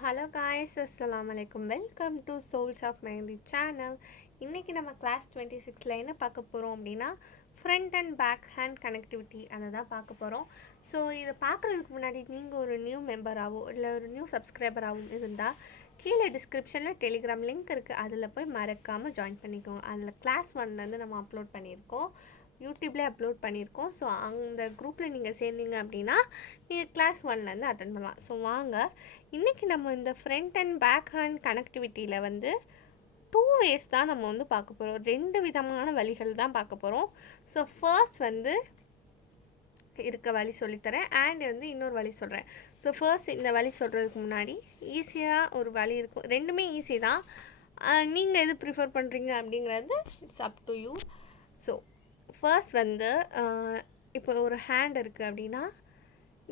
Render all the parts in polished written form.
Hello guys, அஸ்ஸலாமு அலைக்கும். Welcome to souls of Mehndi channel. இன்றைக்கி நம்ம கிளாஸ் 26ல் என்ன பார்க்க போகிறோம் அப்படின்னா, front and back hand connectivity அதை தான் பார்க்க போகிறோம். ஸோ இதை பார்க்குறதுக்கு முன்னாடி நீங்கள் ஒரு நியூ மெம்பராகவோ இல்லை ஒரு நியூ சப்ஸ்கிரைபராகவும் இருந்தால் கீழே டிஸ்கிரிப்ஷனில் டெலிகிராம் லிங்க் இருக்குது, அதில் போய் மறக்காமல் ஜாயின் பண்ணிக்கோங்க. அதில் கிளாஸ் 1லேருந்து நம்ம அப்லோட் பண்ணியிருக்கோம், யூடியூப்லேயே அப்லோட் பண்ணியிருக்கோம். ஸோ அந்த குரூப்பில் நீங்கள் சேர்ந்தீங்க அப்படின்னா நீங்கள் கிளாஸ் 1லேருந்து அட்டன் பண்ணலாம். ஸோ வாங்க, இன்றைக்கி நம்ம இந்த ஃப்ரண்ட் அண்ட் பேக் ஹேண்ட் கனெக்டிவிட்டியில் வந்து 2 ways தான் நம்ம வந்து பார்க்க போகிறோம். 2 விதமான வழிகள் தான் பார்க்க போகிறோம். ஸோ ஃபர்ஸ்ட் வந்து இருக்க வழி சொல்லித்தரேன், அண்ட் வந்து இன்னொரு வழி சொல்கிறேன். ஸோ ஃபர்ஸ்ட் இந்த வழி சொல்கிறதுக்கு முன்னாடி ஈஸியாக ஒரு வழி இருக்கும். ரெண்டுமே ஈஸி தான், நீங்கள் எது ப்ரிஃபர் பண்ணுறீங்க அப்படிங்கிறது it's up to you. So first வந்து இப்போ ஒரு ஹேண்ட் இருக்குது அப்படின்னா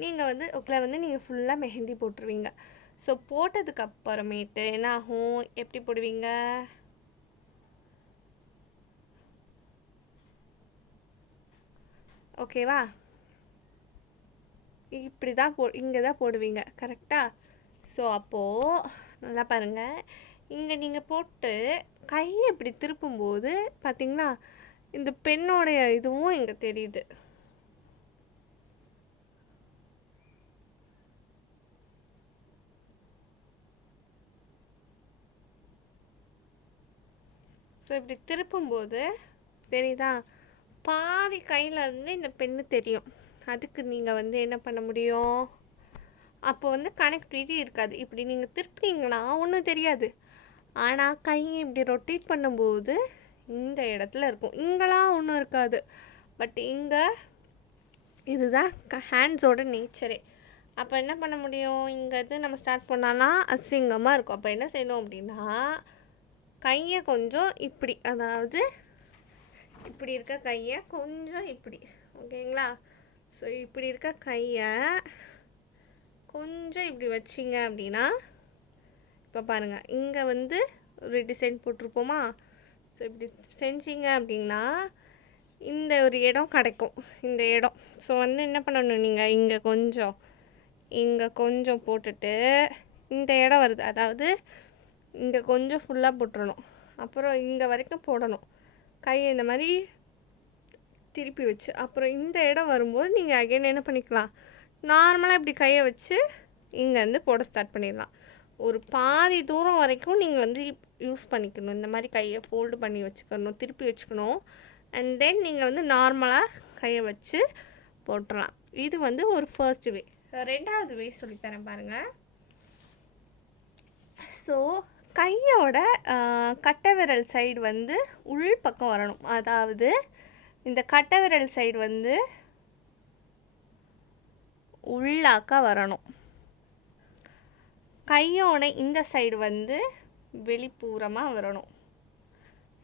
நீங்கள் வந்து நீங்கள் ஃபுல்லாக மெஹந்தி போட்டுருவீங்க. ஸோ போட்டதுக்கு அப்புறமேட்டு என்ன ஆகும், எப்படி போடுவீங்க, ஓகேவா? இப்படி தான் இங்கே தான் போடுவீங்க, கரெக்டாக? ஸோ அப்போது நல்லா பாருங்கள், இங்கே நீங்கள் போட்டு கையை இப்படி திருப்பும்போது பார்த்தீங்களா, இந்த பெண்ணோடைய இதுவும் இங்கே தெரியுது. ஸோ இப்படி திருப்பும்போது தெரியுதா, பாதி கையில் இருந்து இந்த பெண்ணு தெரியும். அதுக்கு நீங்கள் வந்து என்ன பண்ண முடியும், அப்போ வந்து கனெக்டிவிட்டி இருக்காது. இப்படி நீங்கள் திருப்பினீங்கன்னா ஒன்றும் தெரியாது, ஆனால் கையை இப்படி ரொட்டேட் பண்ணும்போது இந்த இடத்துல இருக்கும், இங்கெல்லாம் ஒன்றும் இருக்காது. பட் இங்கே இதுதான் ஹேண்ட்ஸோட நேச்சரே. அப்போ என்ன பண்ண முடியும், இங்கே நம்ம ஸ்டார்ட் பண்ணாலாம் அசிங்கமாக இருக்கும். அப்போ என்ன செய்யணும் அப்படின்னா, கையை கொஞ்சம் இப்படி, அதாவது இப்படி இருக்க கையை கொஞ்சம் இப்படி, ஓகேங்களா? ஸோ இப்படி இருக்க கையை கொஞ்சம் இப்படி வச்சிங்க அப்படின்னா, இப்போ பாருங்கள், இங்கே வந்து ஒரு டிசைன் போட்டிருப்போமா? ஸோ இப்படி செஞ்சிங்க அப்படின்னா இந்த ஒரு இடம் கிடைக்கும், இந்த இடம். ஸோ வந்து என்ன பண்ணணும், நீங்கள் இங்கே கொஞ்சம் போட்டுட்டு இந்த இடம் வருது, அதாவது இங்கே கொஞ்சம் ஃபுல்லாக போட்டுடணும். அப்புறம் இங்கே வரைக்கும் போடணும், கையை இந்த மாதிரி திருப்பி வச்சு. அப்புறம் இந்த இடம் வரும்போது நீங்கள் அகைன் என்ன பண்ணிக்கலாம், நார்மலாக இப்படி கையை வச்சு இங்கேருந்து போட ஸ்டார்ட் பண்ணிடலாம். ஒரு பாதி தூரம் வரைக்கும் நீங்கள் வந்து யூஸ் பண்ணிக்கணும், இந்த மாதிரி கையை ஃபோல்டு பண்ணி வச்சுக்கணும், திருப்பி வச்சுக்கணும். அண்ட் தென் நீங்கள் வந்து நார்மலாக கையை வச்சு போட்டுடலாம். இது வந்து ஒரு ஃபர்ஸ்ட் வே. ரெண்டாவது வே சொல்லித்தரேன் பாருங்கள். ஸோ கையோட கட்டை விரல் சைடு வந்து உள் பக்கம் வரணும், அதாவது இந்த கட்டை விரல் சைடு வந்து உள்ளாக்க வரணும். கையோட இந்த சைடு வந்து வெளிப்புறமாக வரணும்.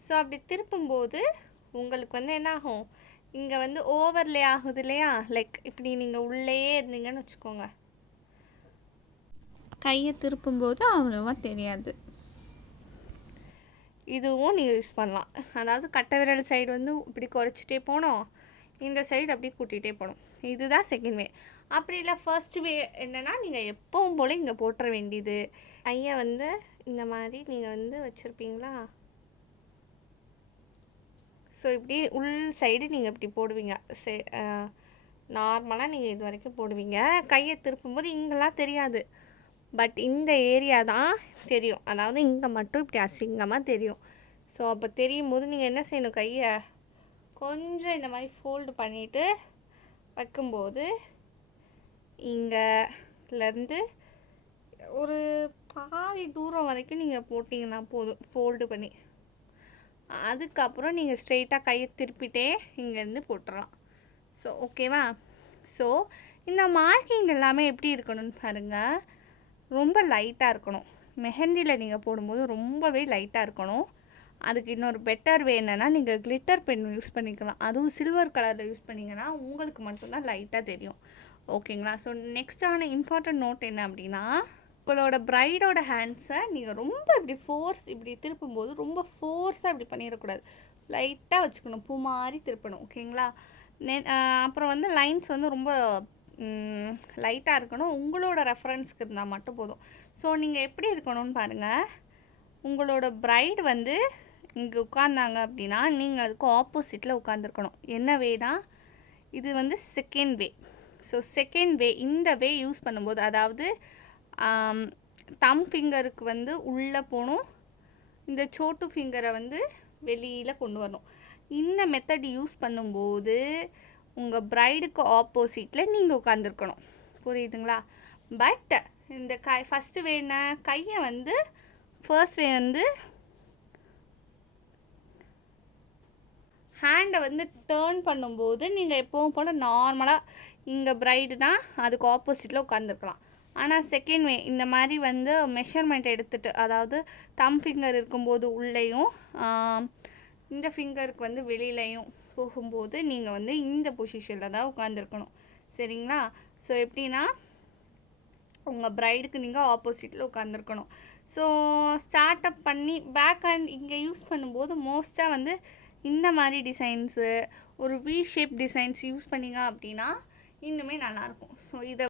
ஸோ அப்படி திருப்பும்போது உங்களுக்கு வந்து என்ன ஆகும், இங்கே வந்து ஓவர்லே ஆகுது இல்லையா, லைக் இப்படி நீங்கள் உள்ளேயே இருந்தீங்கன்னு வச்சுக்கோங்க, கையை திருப்பும்போது அவ்வளோவா தெரியாது. இதுவும் நீங்கள் யூஸ் பண்ணலாம். அதாவது கட்டை விரல் சைடு வந்து இப்படி குறைச்சிட்டே போகணும், இந்த சைடு அப்படி கூட்டிகிட்டே போகணும். இதுதான் செகண்ட் வே. அப்படி இல்லை ஃபர்ஸ்ட் வே என்னென்னா, நீங்கள் எப்பவும் போல் இங்கே போட்டுற வேண்டியது, கையை வந்து இந்த மாதிரி நீங்கள் வந்து வச்சுருப்பீங்களா, ஸோ இப்படி உள் சைடு நீங்கள் இப்படி போடுவீங்க. நார்மலாக நீங்கள் இது வரைக்கும் போடுவீங்க, கையை திருப்பும்போது இங்கெல்லாம் தெரியாது, பட் இந்த ஏரியா தான் தெரியும், அதாவது இங்கே மட்டும் இப்படி அசிங்கமாக தெரியும். ஸோ அப்போ தெரியும் போது நீங்கள் என்ன செய்யணும், கையை கொஞ்சம் இந்த மாதிரி ஃபோல்டு பண்ணிவிட்டு வைக்கும்போது இங்கேருந்து ஒரு பாதி தூரம் வரைக்கும் நீங்கள் போட்டிங்கன்னா போதும், ஃபோல்டு பண்ணி. அதுக்கப்புறம் நீங்கள் ஸ்ட்ரெயிட்டாக கையை திருப்பிட்டே இங்கேருந்து போட்டுடலாம். ஸோ ஓகேவா? ஸோ இந்த மார்க்கிங் எல்லாமே எப்படி இருக்கணும்னு பாருங்கள், ரொம்ப லைட்டாக இருக்கணும். மெஹந்தியில் நீங்கள் போடும்போது ரொம்பவே லைட்டாக இருக்கணும். அதுக்கு இன்னொரு பெட்டர் வே என்னென்னா, நீங்கள் கிளிட்டர் பென் யூஸ் பண்ணிக்கலாம், அதுவும் சில்வர் கலரில் யூஸ் பண்ணிங்கன்னா உங்களுக்கு மட்டும்தான் லைட்டாக தெரியும், ஓகேங்களா? ஸோ நெக்ஸ்டான இம்பார்ட்டன்ட் நோட் என்ன அப்படின்னா, உங்களோட ப்ரைடோட ஹேண்ட்ஸை நீங்கள் ரொம்ப இப்படி இப்படி திருப்பும்போது ரொம்ப ஃபோர்ஸாக இப்படி பண்ணிடக்கூடாது, லைட்டாக வச்சுக்கணும், பூ மாதிரி திருப்பணும், ஓகேங்களா? அப்புறம் வந்து லைன்ஸ் வந்து ரொம்ப லைட்டாக இருக்கணும். உங்களோட ரெஃபரன்ஸ்க்கு இருந்தால் மட்டும் போதும். ஸோ நீங்கள் எப்படி இருக்கணும்னு பாருங்கள். உங்களோட பிரைடு வந்து இங்கே உட்கார்ந்தாங்க அப்படின்னா நீங்கள் அதுக்கு ஆப்போசிட்டில் உட்காந்துருக்கணும். என்ன வேனா இது வந்து செகண்ட் வே. ஸோ செகண்ட் வே இந்த வே யூஸ் பண்ணும்போது, அதாவது தம் ஃபிங்கருக்கு வந்து உள்ளே போகணும், இந்த சோட்டு ஃபிங்கரை வந்து வெளியில் கொண்டு வரணும். இந்த மெத்தட் யூஸ் பண்ணும்போது உங்கள் பிரைடுக்கு ஆப்போசிட்டில் நீங்கள் உட்காந்துருக்கணும். புரியுதுங்களா? பட் இந்த ஃபஸ்ட்டு வே என்ன, கையை வந்து ஃபர்ஸ்ட் வே வந்து ஹேண்டை வந்து டேர்ன் பண்ணும்போது நீங்கள் எப்பவும் போல் நார்மலாக இங்கே பிரைடு தான் அதுக்கு ஆப்போசிட்டில் உட்காந்துருக்கலாம். ஆனால் செகண்ட் வே இந்த மாதிரி வந்து மெஷர்மெண்ட் எடுத்துகிட்டு, அதாவது தம் ஃபிங்கர் இருக்கும்போது உள்ளேயும் இந்த ஃபிங்கருக்கு வந்து வெளியிலையும் போகும்போது நீங்கள் வந்து இந்த பொசிஷனில் தான் உட்காந்துருக்கணும். சரிங்களா? ஸோ எப்படின்னா உங்கள் பிரைடுக்கு நீங்கள் ஆப்போசிட்டில் உட்காந்துருக்கணும். ஸோ ஸ்டார்ட் அப் பண்ணி பேக் ஹேண்ட் இங்கே யூஸ் பண்ணும்போது மோஸ்ட்டாக வந்து இந்த மாதிரி டிசைன்ஸு, ஒரு வி ஷேப் டிசைன்ஸ் யூஸ் பண்ணிங்க அப்படின்னா இன்னுமே நல்லாயிருக்கும். ஸோ இதை